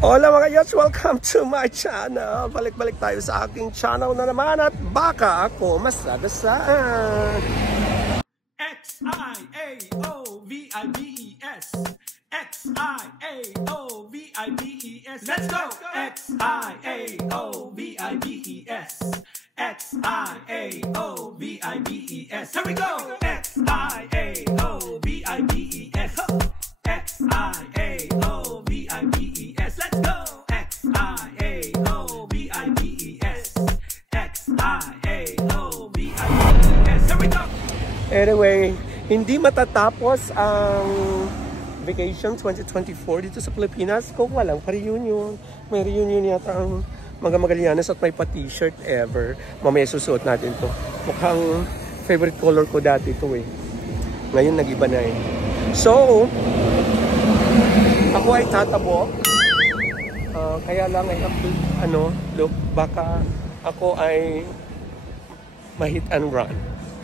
Hola mga yots! Welcome to my channel! Balik-balik tayo sa aking channel na naman at baka ako masadasaan! X-I-A-O-V-I-B-E-S X-I-A-O-V-I-B-E-S Let's go! X-I-A-O-V-I-B-E-S X-I-A-O-V-I-B-E-S Here we go! X-I-A-O-V-I-B-E-S X-I-A-O-V-I-B-E-S Let's go! X-I-A-O-V-I-B-E-S X-I-A-O-V-I-B-E-S Here we go! Anyway, hindi matatapos ang vacation 2024 dito sa Pilipinas kung walang pa-reunion. May reunion yata ang mga Magallanes at may pa-t-shirt ever. Mamaya susuot natin to. Mukhang favorite color ko dati to eh. Ngayon nag-iba na eh. So, ako ay tatabo. Kaya lang I have to, look, baka ako ay ma-hit and run.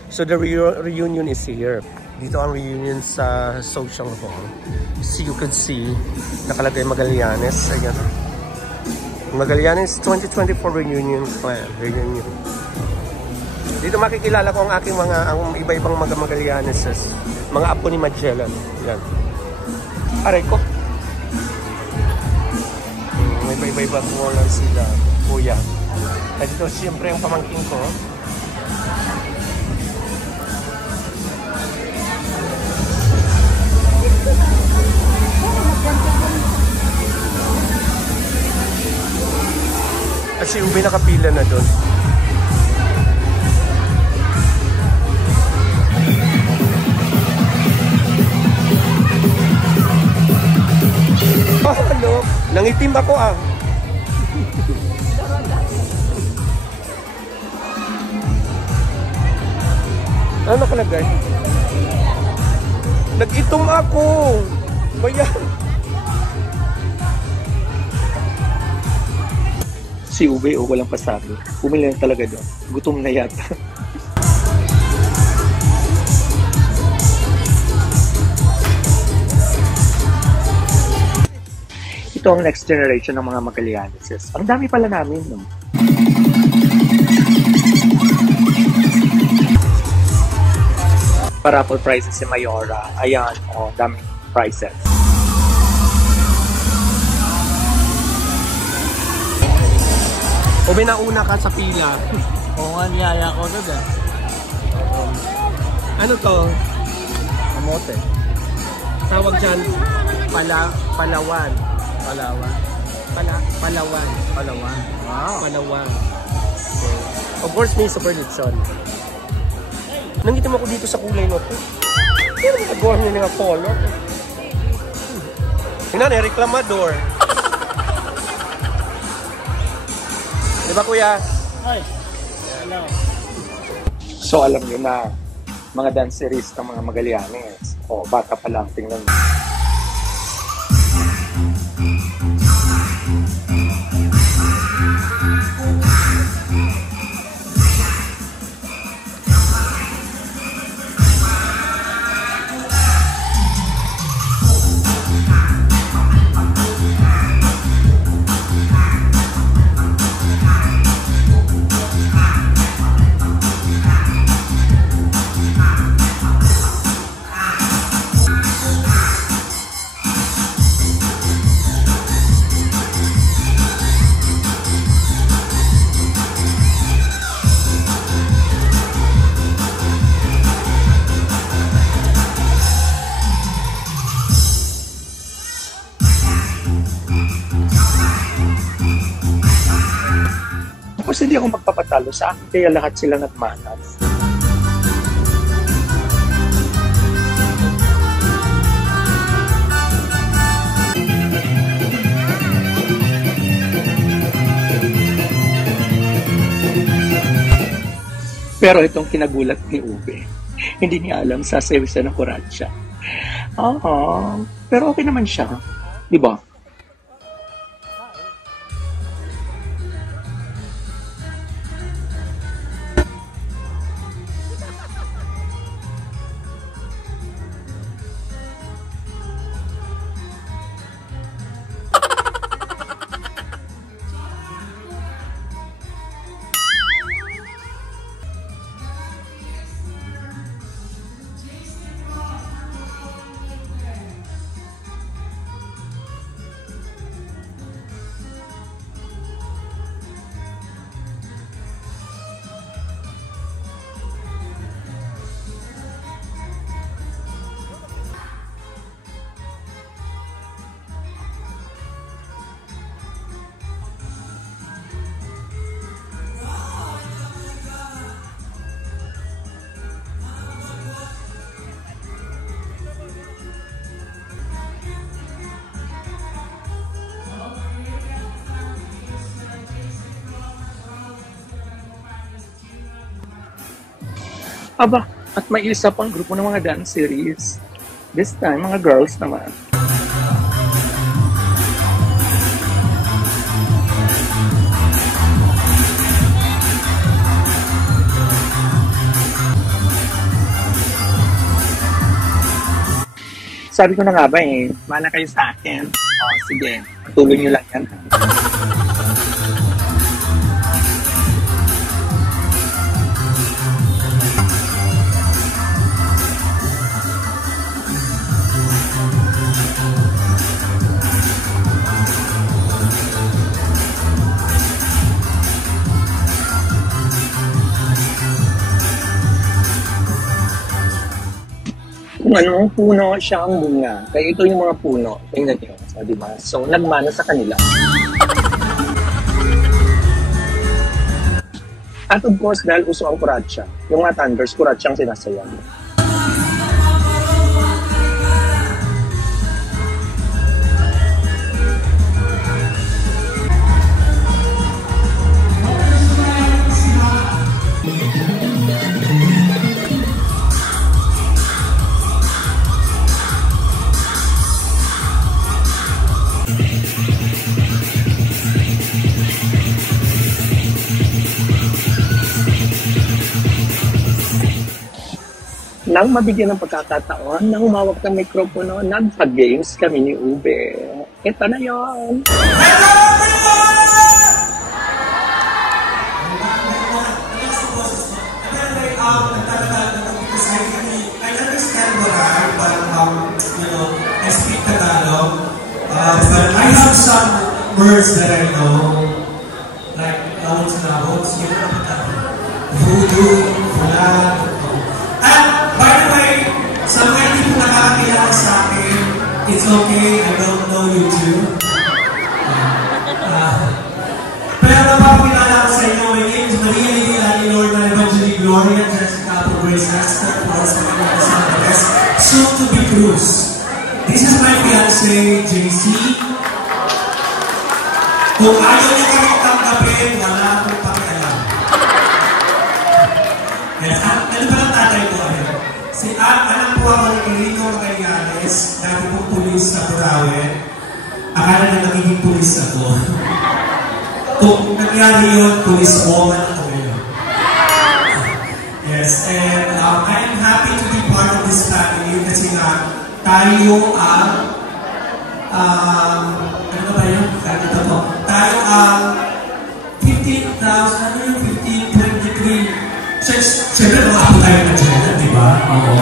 So the reunion is here. Dito ang reunion sa social hall. So you can see, nakalagay Magallanes. Ayan. Magallanes 2024 reunion plan. Reunion. Dito makikilala ko ang aking ang iba-ibang mga Magallaneses. Mga apo ni Magellan. Yan. Aray ko. May iba-iba ko lang sila. Kuya. At dito siyempre ang pamangkin ko. At si Ube nakapila na doon. Oh, ano? Nangitim ako ah. Ano nakalagay? Nag-itom ako. Bayan. Si Ube o walang pasabi. Pumili na talaga doon. Gutom na yata. Ito ang next generation ng mga Magallaneses. Ang dami pala namin, no? Raffle prizes si Mayora. Ayan, oh, daming prizes. Ube, nauna ka sa pila. Oo nga, niyaya ko doon eh. Ano to? Kamote. Tawag dyan, palawan. Palawan. Palawan. Palawan. Wow. Palawan. Okay. Of course, may super Nixon. Nangitim ako dito sa kulay no po. Pero nagawa niya nga color. Tingnan eh, reklamador. Diba kuya? Hi. Hello. So alam nyo na, mga danceries ng mga Magallanes. O, bata pa lang, tingnan nyo. Tapos hindi ako magpapatalo sa akin, kaya lahat sila nagmanas. Pero itong kinagulat ni Ube, hindi niya alam sasayaw siya ng kuransya. Pero okay naman siya, di ba? Aba, at may isa pang grupo ng mga dance series. This time, mga girls naman. Sabi ko na nga ba mana kayo sa akin. O, sige, patuloy nyo lang yan. Kung anong puno siya ang bunga. Kaya ito yung mga puno. Tingnan nyo. So, diba? So, nagmana sa kanila. At of course, dahil uso ang kuratsa. Yung mga thunders, kuratsa ang sinasayaw. Nang mabigyan ng pagkakataon na humawak ng mikropono, nagpa-games kami ni Ube. Ito na yon. I understand Moral, but I speak Tagalog. But I have some words that I know, like lawot, voodoo, fulag. And by the way, sa mga hindi po nakakakilala sa akin, it's okay, I don't know you too. Pero napapakilala ko sa inyo, my name is Maria Lidia Lorna Evangeline Gloria Jessica for Grace Astor for sa mga kasama the best, soon to be Cruz. This is my fiancé, JC. Kung ayaw niya kami tanggapin, wala akong pakialam. Yes, ano ba ang tatay ko? Si anak po ako ni Enrico Magallanes, dati pong pulis sa Burawen. Akala na nagiging pulis ako. Kung nangyari yun, police woman ako yun. Yes, and I am happy to be part of this family kasi nga tayo ang ano ba yun? Ito po. Tayo ang 15,000, ano yung 1523? Siyempre, mga ako tayo na dyan, di ba? Oo.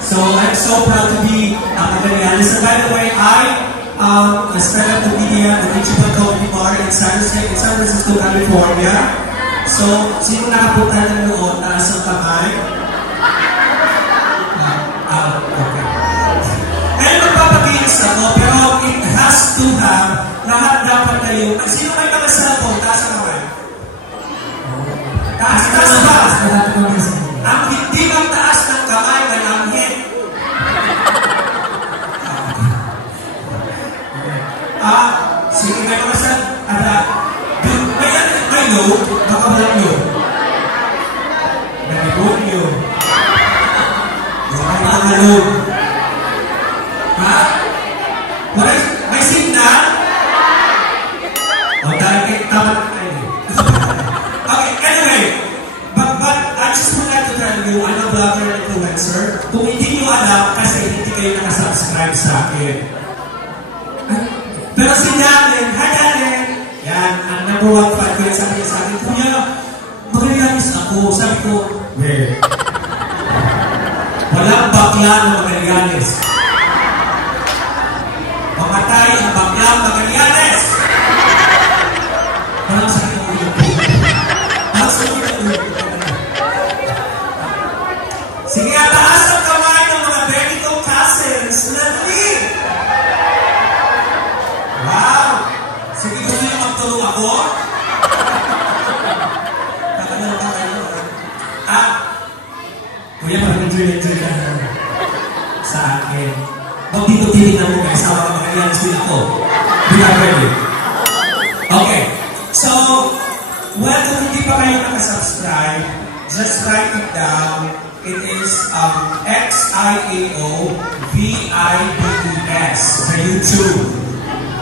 So I'm so proud to be Magallanes. And by the way, I started the media, the Digital Comedy Bar in San Francisco, California. So, sino nakapunta ng noon? Taas ang kamay? Okay. Ngayon magpapag-games ako, pero it has to have lahat dapat kayo. Sino may mga cellphone? Taas ang kamay? Taas ba? Ang hindi magtaas ng kamay, may anghit. Sige, may mga sa may load, baka walang load. May load yun. May mga load. Ha? May signal? O, dahil tamat kayo. Okay, anyway. But I just would like to tell you, I'm a vlogger and influencer. Kung hindi nyo alam, kasi hindi kayo nakasubscribe sa akin. Pero si Darren, hi Darren! Yan, ang number 1 fan ko yan sabi niya sa akin, Kuya, Magallanes ako. Sabi ko, where? Walang bakla ng Magallanes. Mamatay ang bakla ng Magallanes! Walang sakit ang ulo ko. Walang sakit ang ulo ko. Sige, taas ang kamay ng mga Benito cousins. Nandali! Wow! Sige, gusto niyo magtulong ako? Nakakalala ka kayo. Kuya, mag-enjoy ka sa akin. Huwag dito tinitin mo guys. Sawa ka Magallanes din ako. Be not ready. Okay. So, well, kung hindi pa kayo nakasubscribe, just write it down. It is XIAOVIBES sa YouTube.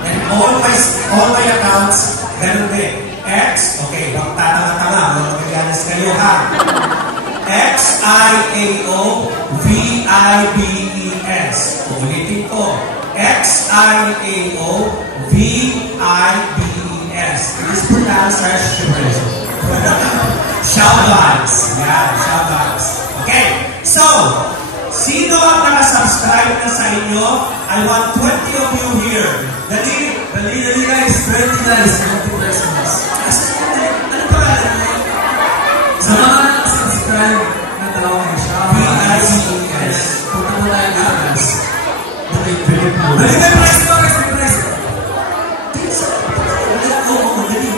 And all my accounts, ganun din. X, okay, huwag tatanga-tanga, huwag magagalas kayo ha. XIAOVIBES. Ulitin ko. XIAOVIBES. It is pronounced as Shoutouts. Yan, shoutouts. Okay, so, sino ang nakasubscribe na sa inyo? I want 20 of you here. Dali guys, 20 guys. Ano pa ba? Sa mga nakasubscribe na tawag na siya, VICES. Punta mo tayo guys. Dali price mo, guys, price. Dali.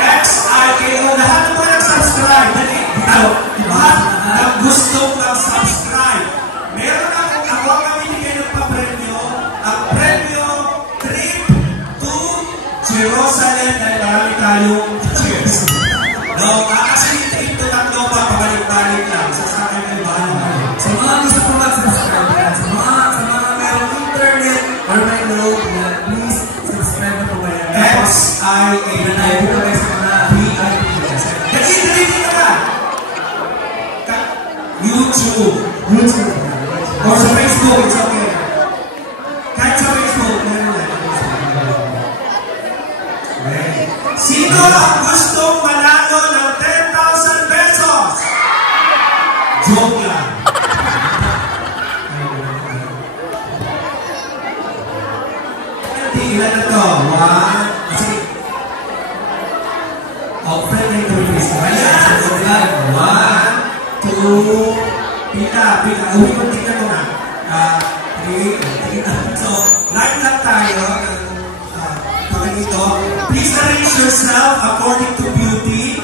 XIAO, lahat ng mga nag-subscribe. Lahat ng gustong mag-subscribe. Meron ako ang binigay ng pa-premyo. Ang premyo, trip to Jerusalem, dahil marami tayong cheers. No, kasi trip to tatlo pa, pabalik-balik lang. Sa akin ay bahala kayo. Sa mga gusto po mag-subscribe, sa mga merong internet or may load, please subscribe na po ba yan? XIAO. YouTube. Or sa Facebook, it's okay. Kahit sa Facebook, meron lang. Okay. Sino ang gustong manalo ng 10,000 pesos? Joke lang. Ilan na to? One. Friend na ito. Ayan. One. Two, pita. Uwi ko, tingnan mo na. Three, so, line lang tayo. Please arrange yourself according to beauty.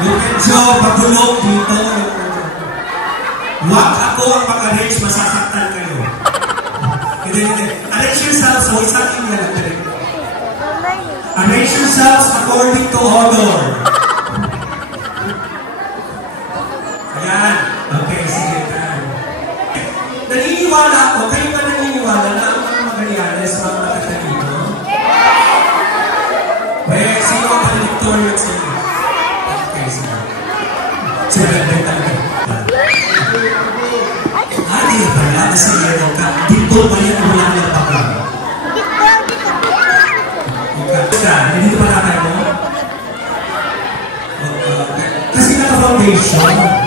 You can draw pagulog dito. Huwag ako ang mag-arrange, masasaktan kayo. Hindi. Arrange yourself so isang inyo lang. Arrange yourselves according to order. Ayan. Okay, sige. Naniniwala ako, kayo ba naniniwala na ang mga Magallanes mga matatalino? Well, sino ang valedictorian sa inyo? Okay, sige. Sige, talaga. Hindi na pala, nasa yero ka. Dito ba yan ang wala ng bakla? Dito ba nakay mo? Kasi naka-foundation.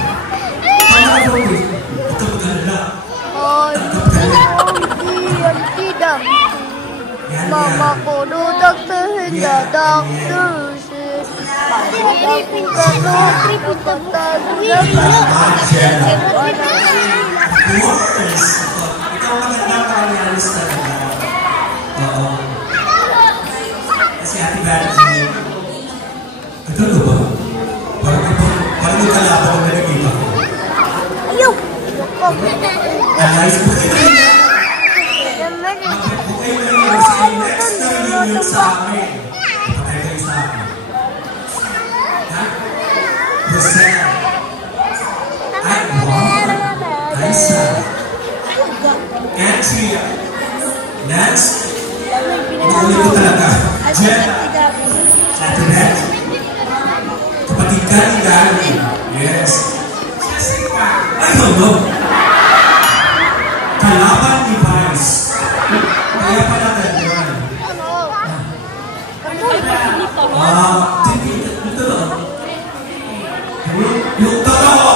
Mama ko dudag terdadak terus. Ikaw magandang pangalis talaga. Oo. Kasi Ate Betty, ito ano ba? Parang yung kalaban na nag-iba ko. Ayaw! Alayos po kayo na. Kung kayo na sa next na reunion sa amin, patay kayo sa amin. Ha? Rosel. Ay, wow. Aisa. Andrea. Next. Inuulit ko talaga. Jen. Ate Beth. Kapatid ka ni Gary. Yes. Jessica. I don't know. Kalaban ni Vice. Kaya pala ganyan. Dito lang. Yung totoo.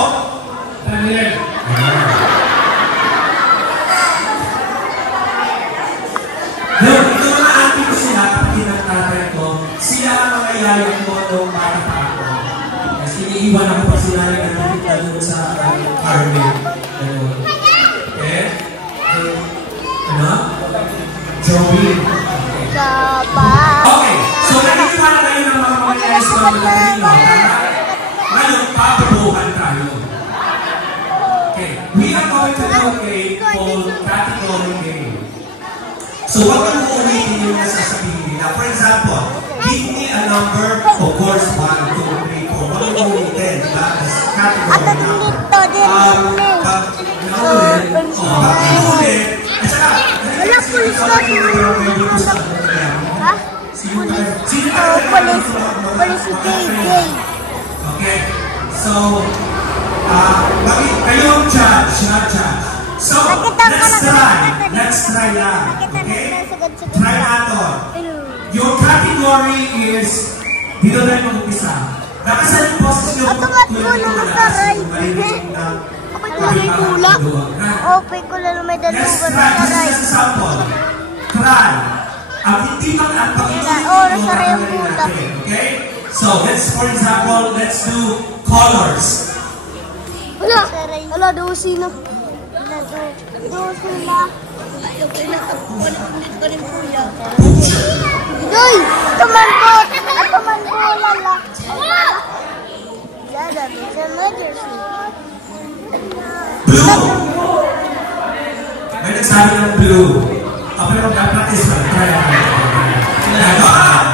Ito mga ating ko sila, kapatid ng tatay ko, sila ang mga yayang mo nung bata pa ako. Kasi iniiwan ako pa sila yung nagpipita doon sa army. Okay? Ano? Joey. Okay, so naniniwala kayo ng mga Magallanes na Pilipino. Ngayon, papabuhan tayo. Okay, we are going to do a game called category game. So, wag kang uulitin yung nasasabihin nila. For example, give me a number, of course, 1, 2, 3, 4. Huwag mo ulitin, diba? That's category. At dito, Pag So, inulit, at saka, wala pulis ko. Ha? Pulis. Pulis si JJ. Okay. So, kayong judge, not judge. So, let's try lang. Okay? Try natin. Your category is, dito tayo mag-upisa. Nakasan yung poses nyo kung tuloy ko na sa maliliit na Tula. Open ko lang may let's dalugan try. na This taray. is just a sample. Try. Ang hindi pang ang pag-inulit Oh, mo nasa yung natin. tula. Okay? So, for example, let's do colors. Wala, dosi na. Dosi na. Doy! Tumambot! At tumambola la. Dada, it's emergency. Blue! May nagsabi ng blue. Pero mag-practice pa. Try natin.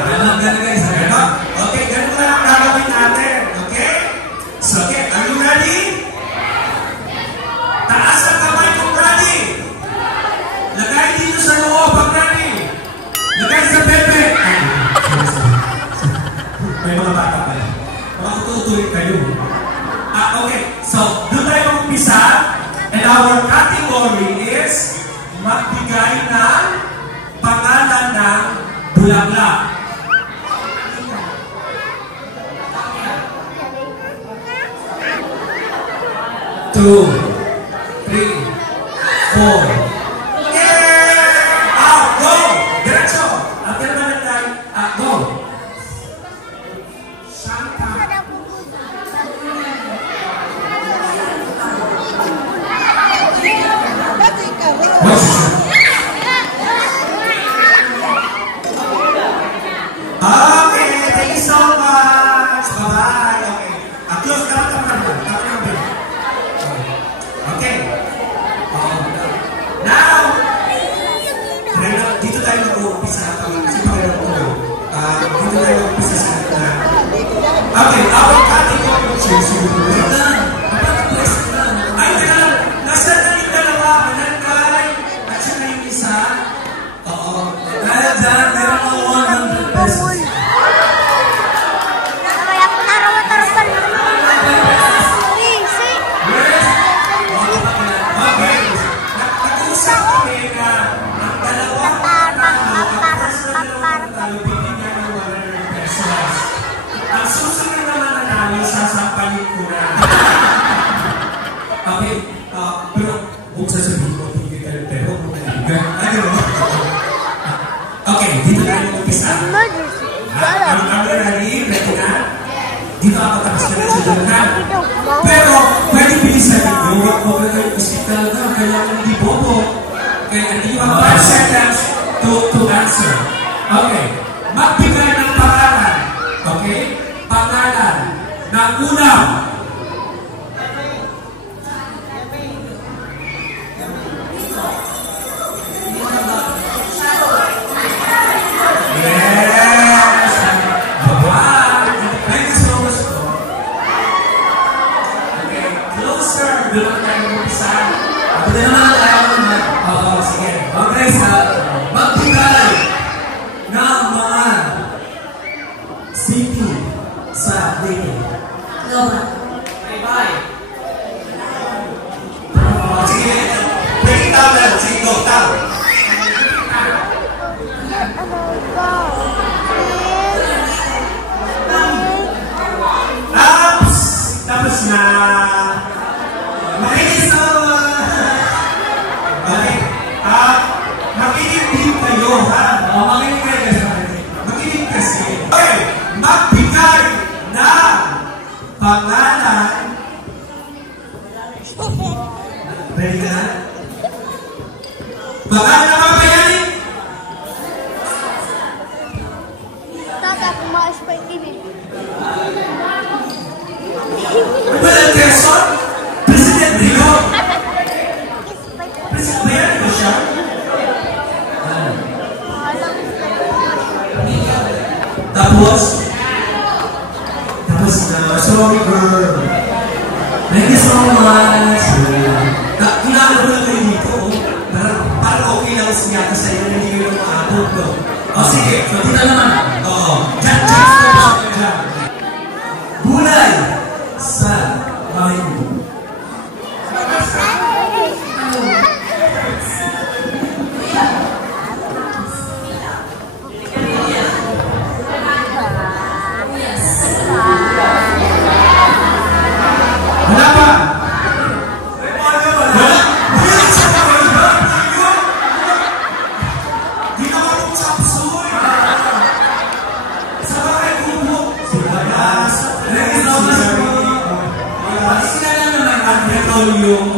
Ganon guys. Ganon. Okay, ganun na lang gagawin natin. Okay? So, okay. Are you ready? Taas ang kamay kung ready. Lagay dito sa loob ang ready. Lagay sa pepe. May mga bata pa. Matutuloy kayo. Okay. So, doon tayo mag-umpisa. And our category is magbigay ng pangalan ng bulaklak. Two, 3, 4. Yeah! Go! Diretso! Ang kailangan natin, go! Shanta. Okay, thank you so much. Bye-bye. Okay. Close ka lang. Okay. Now, dito tayo mag-uumpisa. Kasi Panginoon ko. Dito tayo mag-uumpisa sa atin. Okay, our category is ay, teka lang. Nasa na yung dalawa. Manangkay. At saka yung isa. Oo. Kaya dyan, meron ko 100 pesos. Kaya po narawa-tarapan. Easy. Okay. Nag-usap kami na ang dalawang tayo bigyan niya ng 100 pesos. Ang susunod naman na namin, sasampayin ko na. Okay, pero kung sasabihin ko, bigyan kayo pero kung naligan. Okay, dito tayo mag-upisa. Are you ready? Ready na? Dito ako tapos na lang sa dalagan. Pero, pwede bilisan nyo. Huwag na kayo hospital na. Kaya hindi bobo. Kaya hindi yung 5 seconds to answer. Okay. Magbigay ng pangalan. Okay? Pangalan ng unang. Yes! Bye-bye! Thank you so much. Okay, closer. Doon tayo mag-upisa. Ako din naman tayo naman. Oo, sige. Okay, magbigay ng mga city sa Leyte. Bye-bye. Sige. Break it down lang. Sige, go down. Tapos na. Makinig sa makinig din kayo, ha? Makinig kayo kasi. Makinig kasi. Okay, magbigay ng pangalan. Ready ka na? Pangalan ng mga bayani? Tata, pumayos pa yung ibig. Well, Quezon? President Rio? President Bayani ko siya? Tapos, sorry girl. Thank you so much. Kilala mo na kayo dito. Parang okay lang yata sa'yo na hindi kayo maabot. O sige, pati na naman. Oo. Diyan. Bulay sa bahay mo. Wala pa! Yung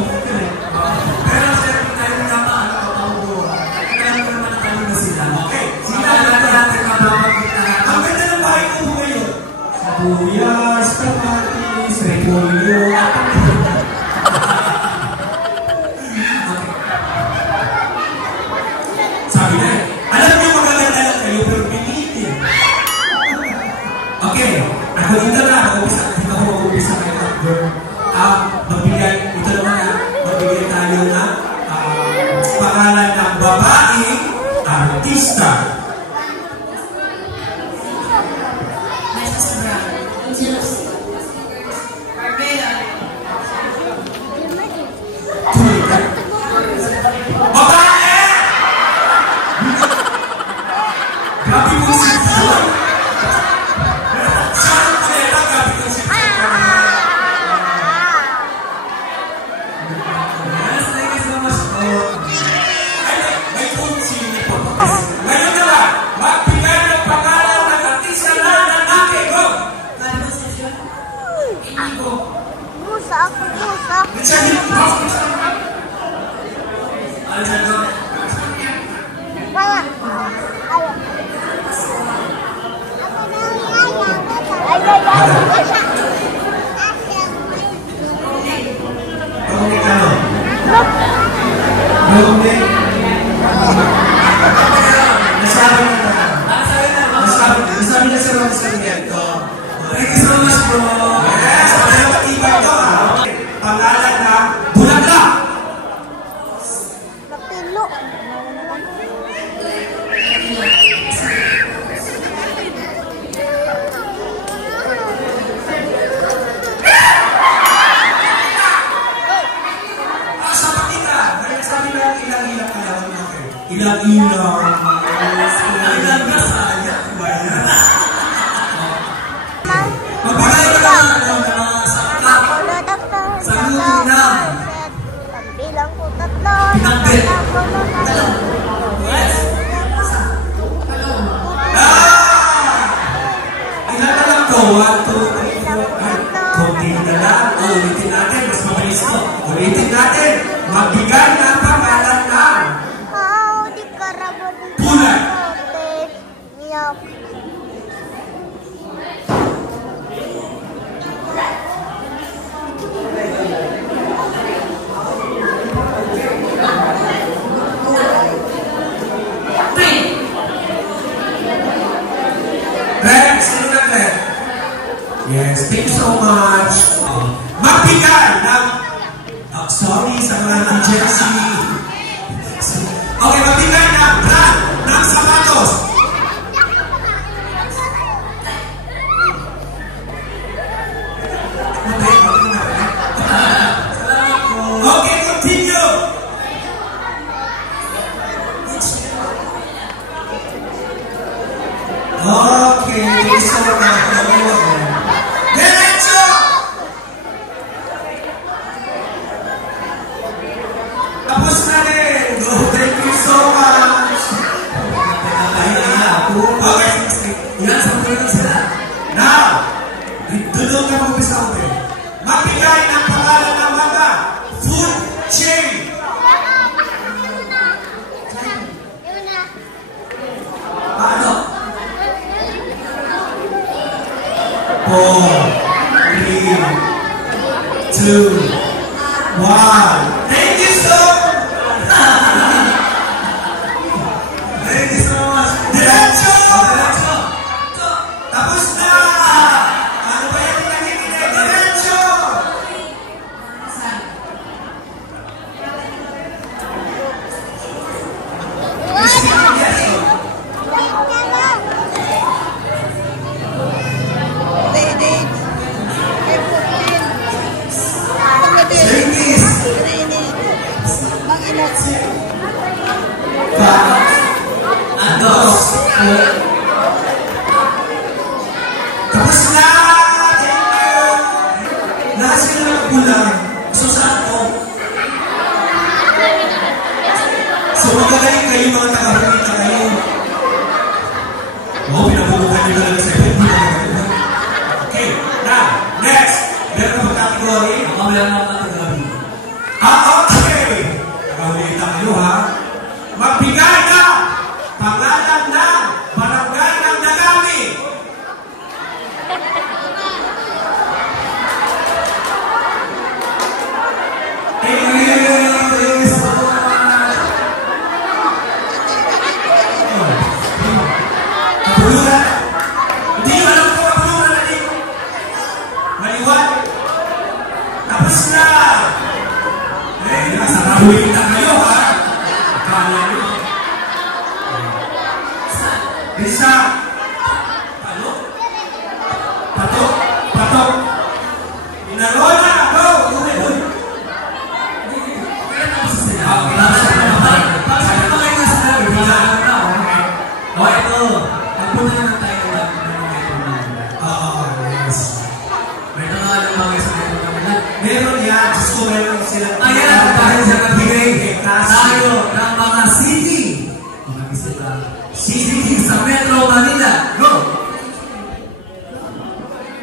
pero siyempre tayo na makakapaubo. Kaya mo naman nakalun na sila. Okay, sila natin kapapagkita. Ang ganda ng bahay ko po ngayon. Sabuyas, kamatis, repolyo. Sabi na, alam niyo magaganda lang kayo pero pinitin. Okay, ako dito na. Ako mag-umpisa kayo. Magbigay, ito naman na, magbigay tayo na pangalan ng babaeng artista. Babae! Grabe mo si Joy! Saan ko nila grabe mo si Joy? Ngayon na ba, magbigay ng pangalan ng artista na lalaki. Go! Musa ako, musa. Kaya. Nasabi na sa mga sarili ito. Thank you so much, bro. Yes, ayaw matibay ito. Pangalan na Bulaga. Napilo. Sa pakita, dahil sabi na ilang-ilang kailangan natin. Ilang-ilang. Ilang na sayang ba yan? Magbigay ka lang ng mga saklat. Sa luna. Bilang ko tatlo. Pinagbil. Yes. Ilan na lang to? 1, 2, 3, 4. Kunti na lang. Ulitin natin. Mas mabilis to. Ulitin natin. Magbigay ng pangalan na Bulay. Yes, thank you so much. Magbigay ng sorry sa mga agency. Okay, magbigay ng brand ng sapatos. Okay, continue. Okay, thank you so much. Derecho! Tapos na rin. Thank you so much. Okay. Yan, sa mga sila. Now, doon ka mag-upisa ko rin. Magbigay ng pangalan ng mga food chain. Paano? 4, 3, 2, 1. Thank you so much. Thank you so much. Diretso! Diretso! Tapos na! Ano ba yung nakikinig? Tapos na! Thank you! Lahat sila nagkulang. So, saan ko? So, magagaling kayo mga taga-Humita kayo. Oo, pinabulukan nyo talaga sa iyo. Okay, now, next. Meron na mag-category? Ako meron na mag-category. Okay! Nakahulita kayo, ha? Magbigay ka! Pangalan ng barangay ng Dagami! Kapuluran! Hindi alam ko kapuluran na din! Maliwan! Tapos na! Nasa kahulita kayo, ha? Akala nyo. Risa! Patok! Patok! Patok! Inarona! Go! Uy! Uy! Meron yan, Diyos ko meron sila. Ayan, dahil sa nabigay tayo ng mga city. Mga bisita. City sa Metro Manila. Go!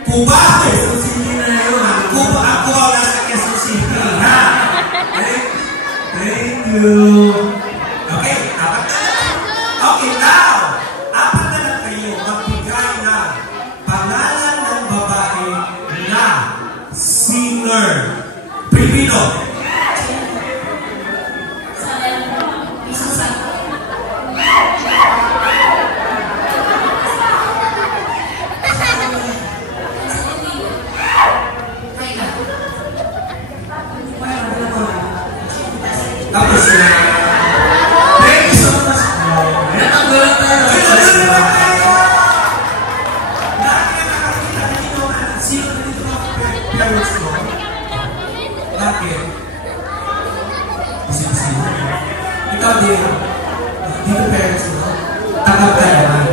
Cuba! Quezon City na yun. Cuba, ako ang nasa Quezon City. Ha? Thank you. Okay, apat na. Okay, now. Apat na lang kayo magbigay na pangalan ng babae na singer. Pilipino. Tapos na. Thank you so much. Natanggalan tayo. Dahil na nakakita na dito na sino na dito mga parents ko. Bakit? Sino? Ikaw din. Dito parents mo. Tanggap ka naman.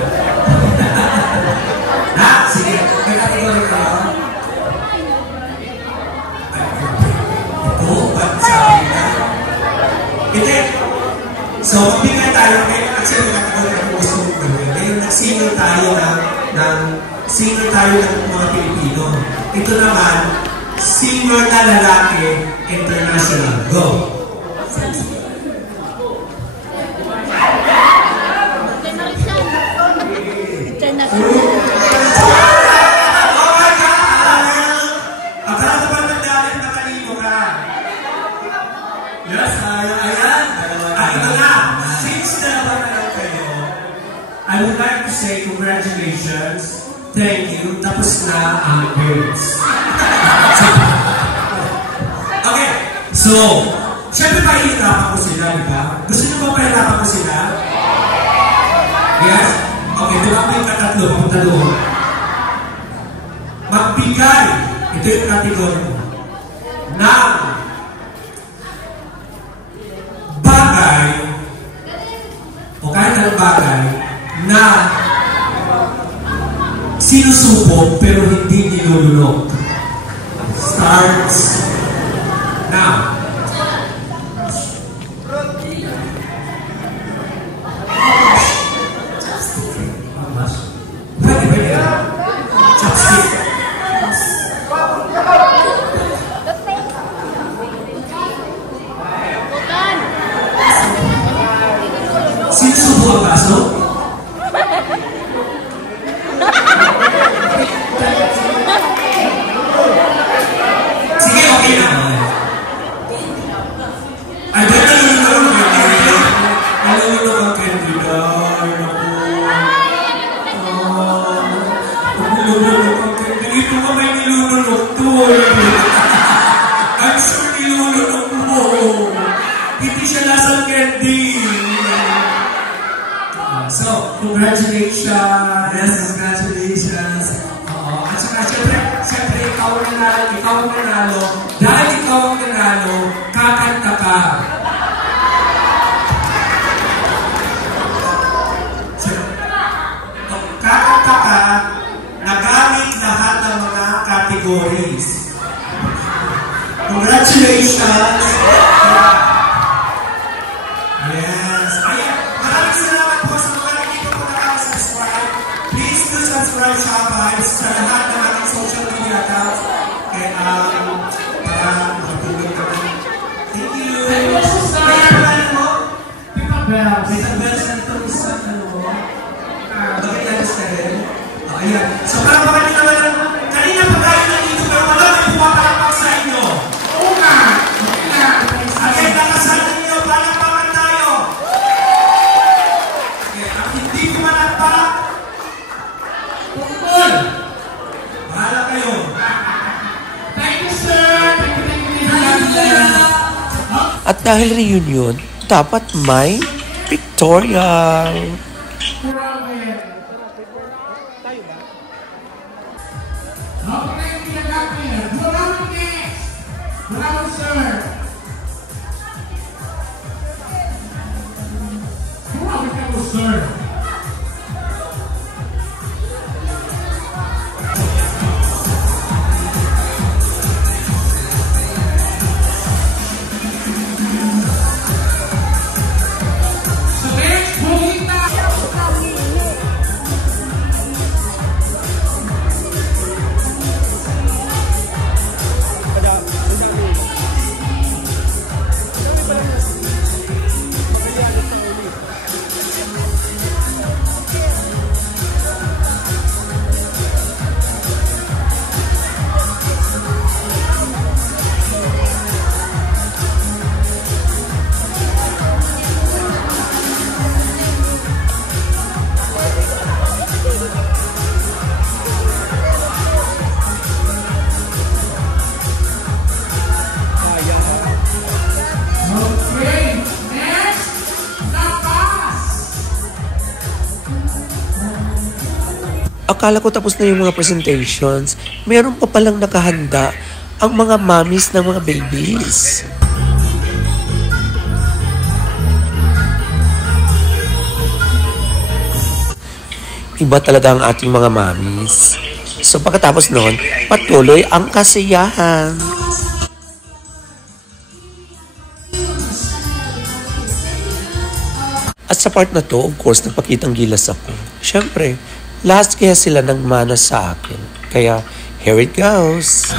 Ha? Sige. May kategory ka ba? Ito, ba't sabi na? Hindi. So, magbigay tayo. Ngayon, actually, nakakagawin ako gusto mong gawin. Ngayon, nag-singer tayo ng mga Pilipino. Ito naman, singer na lalaki, international. Go! Oh my God! Akala ko ba nagdalit na kanino ka? Yes, ayan. Ito na. Since dalawa na lang kayo, I would like to say congratulations, thank you, tapos na ang parents. Okay, so, syempre pahihirapan ko sila, di ba? Gusto nyo ba pahihirapan ko sila? Yes? Okay, doon ako yung katatlo, papunta doon. Magbigay, ito yung kategory mo, ng bagay o kahit anong bagay na sinusubok pero hindi nilulunok. Starts now. Pwede. Chopstick. Sinusubok ang baso? Sige, okay na. Ay, ba't nalulunok ang candy? Nalulunok ang candy. Nalulunok ang candy. Ito ba may nilulunok to? I'm sure nilulunok mo. Hindi siya lasang candy. So, congratulations! Yes, congratulations! Oo. At saka, siyempre, ikaw ang nanalo. Dahil ikaw ang nanalo, kakanta ka. Congratulations! Yes! Ayan, maraming salamat po sa mga nandito po nakaka-subscribe. Please do subscribe sa Vibes sa lahat ng ating social media accounts. And para makatulog kami. Thank you! May pangalan mo? Tita Bell Santos sa ano mo? Bakit natin ka rin? Ayan. So, para baka nyo naman, kanina pa tayo nandito pero wala may pumapalapak sa inyo. Oo nga! Ayan, nakasalan nyo, palapakan tayo. Okay, ang hindi pumalapak, tukol! Bahala kayo. Thank you, sir! Thank you. At dahil reunion, dapat may pictorial. Akala ko tapos na yung mga presentations. Meron pa palang nakahanda ang mga mommies ng mga babies. Iba talaga ang ating mga mommies. So pagkatapos noon, patuloy ang kasiyahan. At sa part na to, of course, nagpakitang gilas ako. Siyempre, last kaya sila nagmana sa akin. Kaya, here it goes.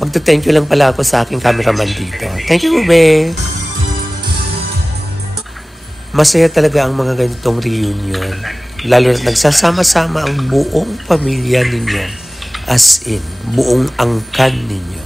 Magta-thank you lang pala ako sa aking cameraman dito. Thank you, Ube! Masaya talaga ang mga ganitong reunion. Lalo na nagsasama-sama ang buong pamilya ninyo. As in, buong angkan ninyo.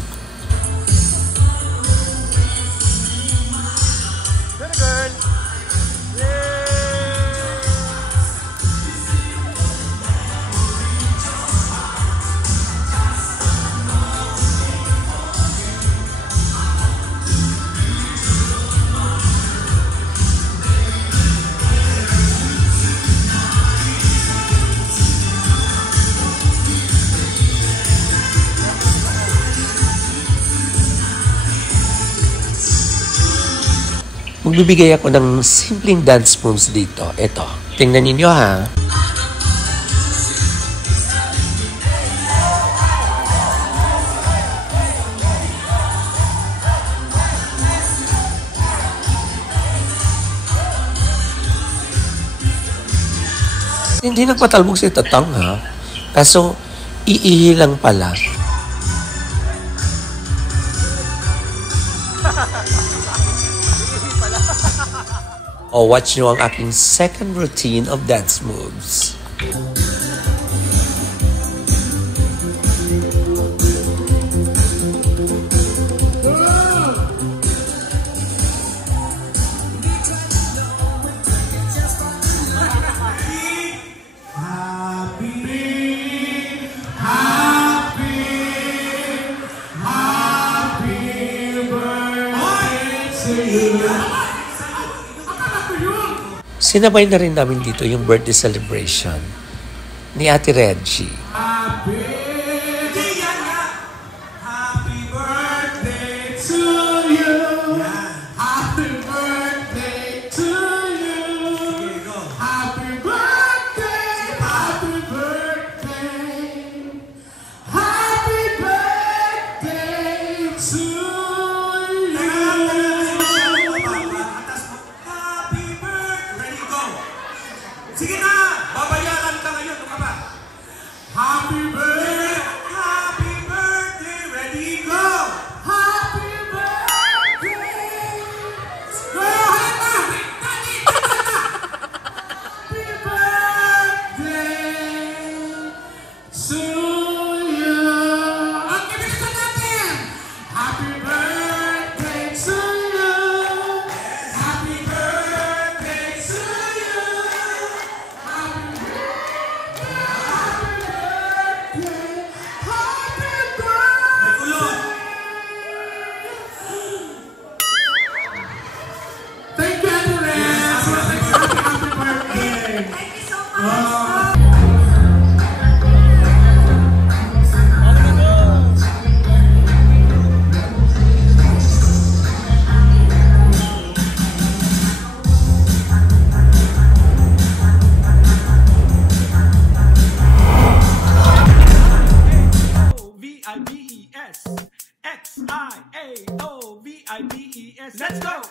Magbibigay ako ng simpleng dance moves dito. Ito, tingnan ninyo ha. Hindi nagpatalbog si Tatang ha. Kaso, iihi lang pala. O watch nyo ang aking second routine of dance moves. Sinabay na rin namin dito yung birthday celebration ni Ate Reggie. Happy birthday to you. Happy birthday to you. BES, let's go!